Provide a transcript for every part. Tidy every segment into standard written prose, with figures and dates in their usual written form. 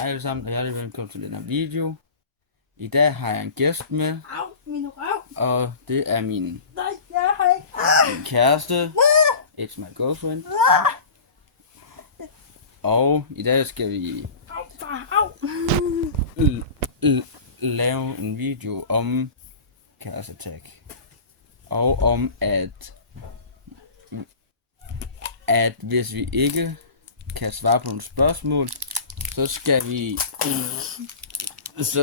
Hej alle sammen, og hjertelig velkommen til den her video. I dag har jeg en gæst med. Au, min røv. Og det er min kæreste. It's my girlfriend. Og i dag skal vi lave en video om Chaos Attack. Og om at hvis vi ikke kan svare på nogle spørgsmål, så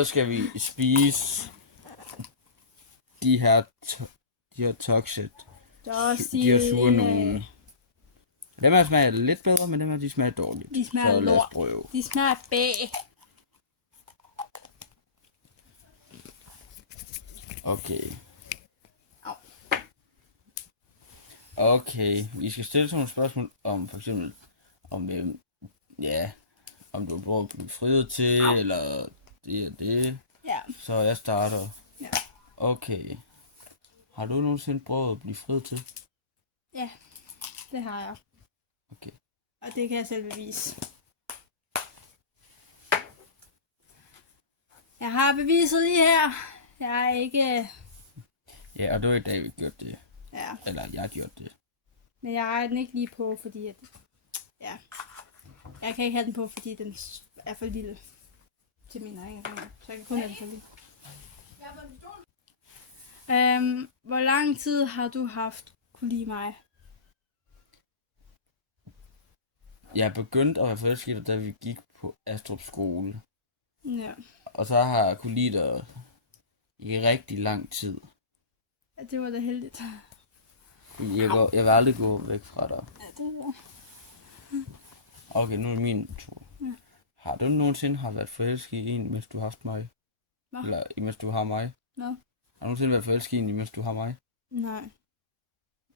skal vi spise de her toxic. De her sure nogen. Dem her smager lidt bedre, men dem her de smager dårligt. De smager så lad os lort. prøve. De smager bag. Okay. Au. Okay, vi skal stille sådan nogle spørgsmål om for eksempel om du bruger at blive friet til, eller det og det. Ja. Så jeg starter. Ja. Okay. Har du nogensinde prøvet at blive friet til? Ja, det har jeg. Okay. Og det kan jeg selv bevise. Jeg har beviset lige her. Jeg er ikke... Ja, og det var i dag, vi gjorde det. Ja. Eller jeg gjorde det. Men jeg har den ikke lige på, fordi at... Ja. Jeg kan ikke have den på, fordi den er for lille til mine egne fingre. Så jeg kan kun have den for lille. Hvor lang tid har du haft kunne lide mig? Jeg begyndte at være forelsket, da vi gik på Astrup skole. Ja. Og så har jeg kunne lide dig i rigtig lang tid. Ja, det var da heldigt. Jeg vil aldrig gå væk fra dig. Ja, det var... Okay, nu er det min tur. Ja. Har du nogensinde været forelsket i en, mens du har haft mig? Hvad? Eller imens du har mig? Hvad? Har du nogensinde været forelsket i en, imens du har mig? Nej.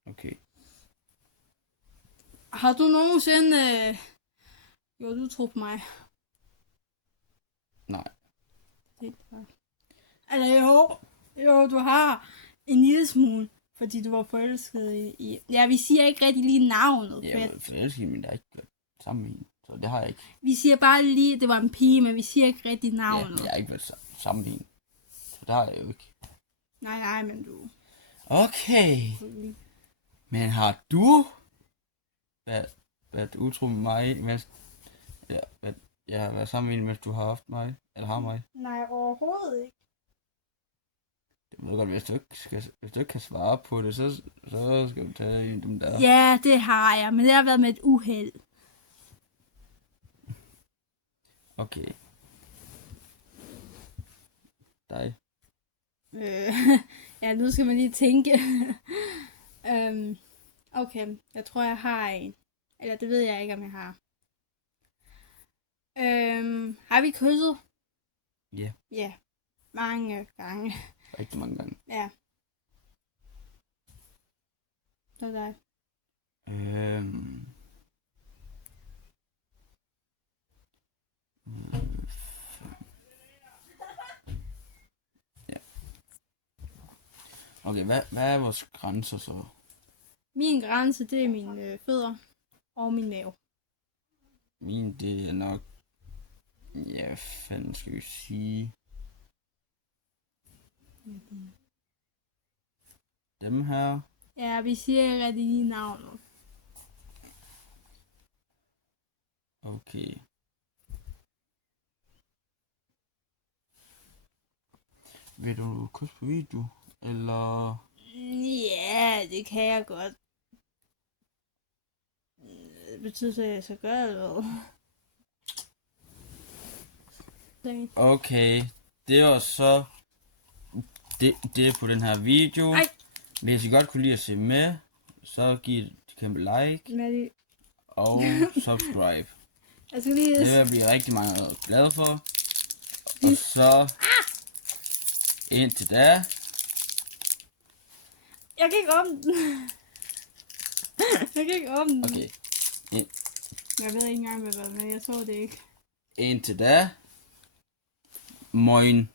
Okay. Har du nogensinde gjort utro på mig? Nej. Det var... Eller jo, du har en lille smule, fordi du var forelsket i... Ja, vi siger ikke rigtig lige navnet. Jeg har været forelsket i, men der har ikke været sammen med hende. Så det har jeg ikke. Vi siger bare lige, at det var en pige, men vi siger ikke rigtig Ja, navnet. jeg har ikke været sammen med hende. Så det har jeg jo ikke. Nej, men du... Okay. Men har du været utro med mig, mens jeg har været sammen med hende, mens du har haft mig? Eller har mig? Nej, overhovedet ikke. Det ved godt, hvis du ikke kan svare på det, så skal du tage en af dem der. Ja, det har jeg, men det har været med et uheld. Okay. Dig. Ja, nu skal man lige tænke. Okay, jeg tror, jeg har en. Eller det ved jeg ikke, om jeg har. Har vi kysset? Ja. Ja, mange gange. Rigtig mange gange. Ja. Så er dig. Ja. Okay, hvad er vores grænser så? Min grænse, det er mine fødder og min mave. Min, det er nok... Ja, hvad fanden skal vi sige? Dem her. Ja, vi siger ikke rigtig lige navnet. Okay. Vil du kysse på video? Eller... Ja, det kan jeg godt. Det betyder så, at jeg skal gøre det. Okay, det var så det er på den her video. Ej. Hvis I godt kunne lide at se med, så giv et kæmpe like og subscribe. Jeg skal lige... Det vil jeg blive rigtig mange glade for. Og så indtil da. Jeg kan ikke åbne den. Jeg kan ikke åbne den. Okay. Jeg ved ikke engang, hvad det er, men jeg tror det ikke. Indtil da. Moin.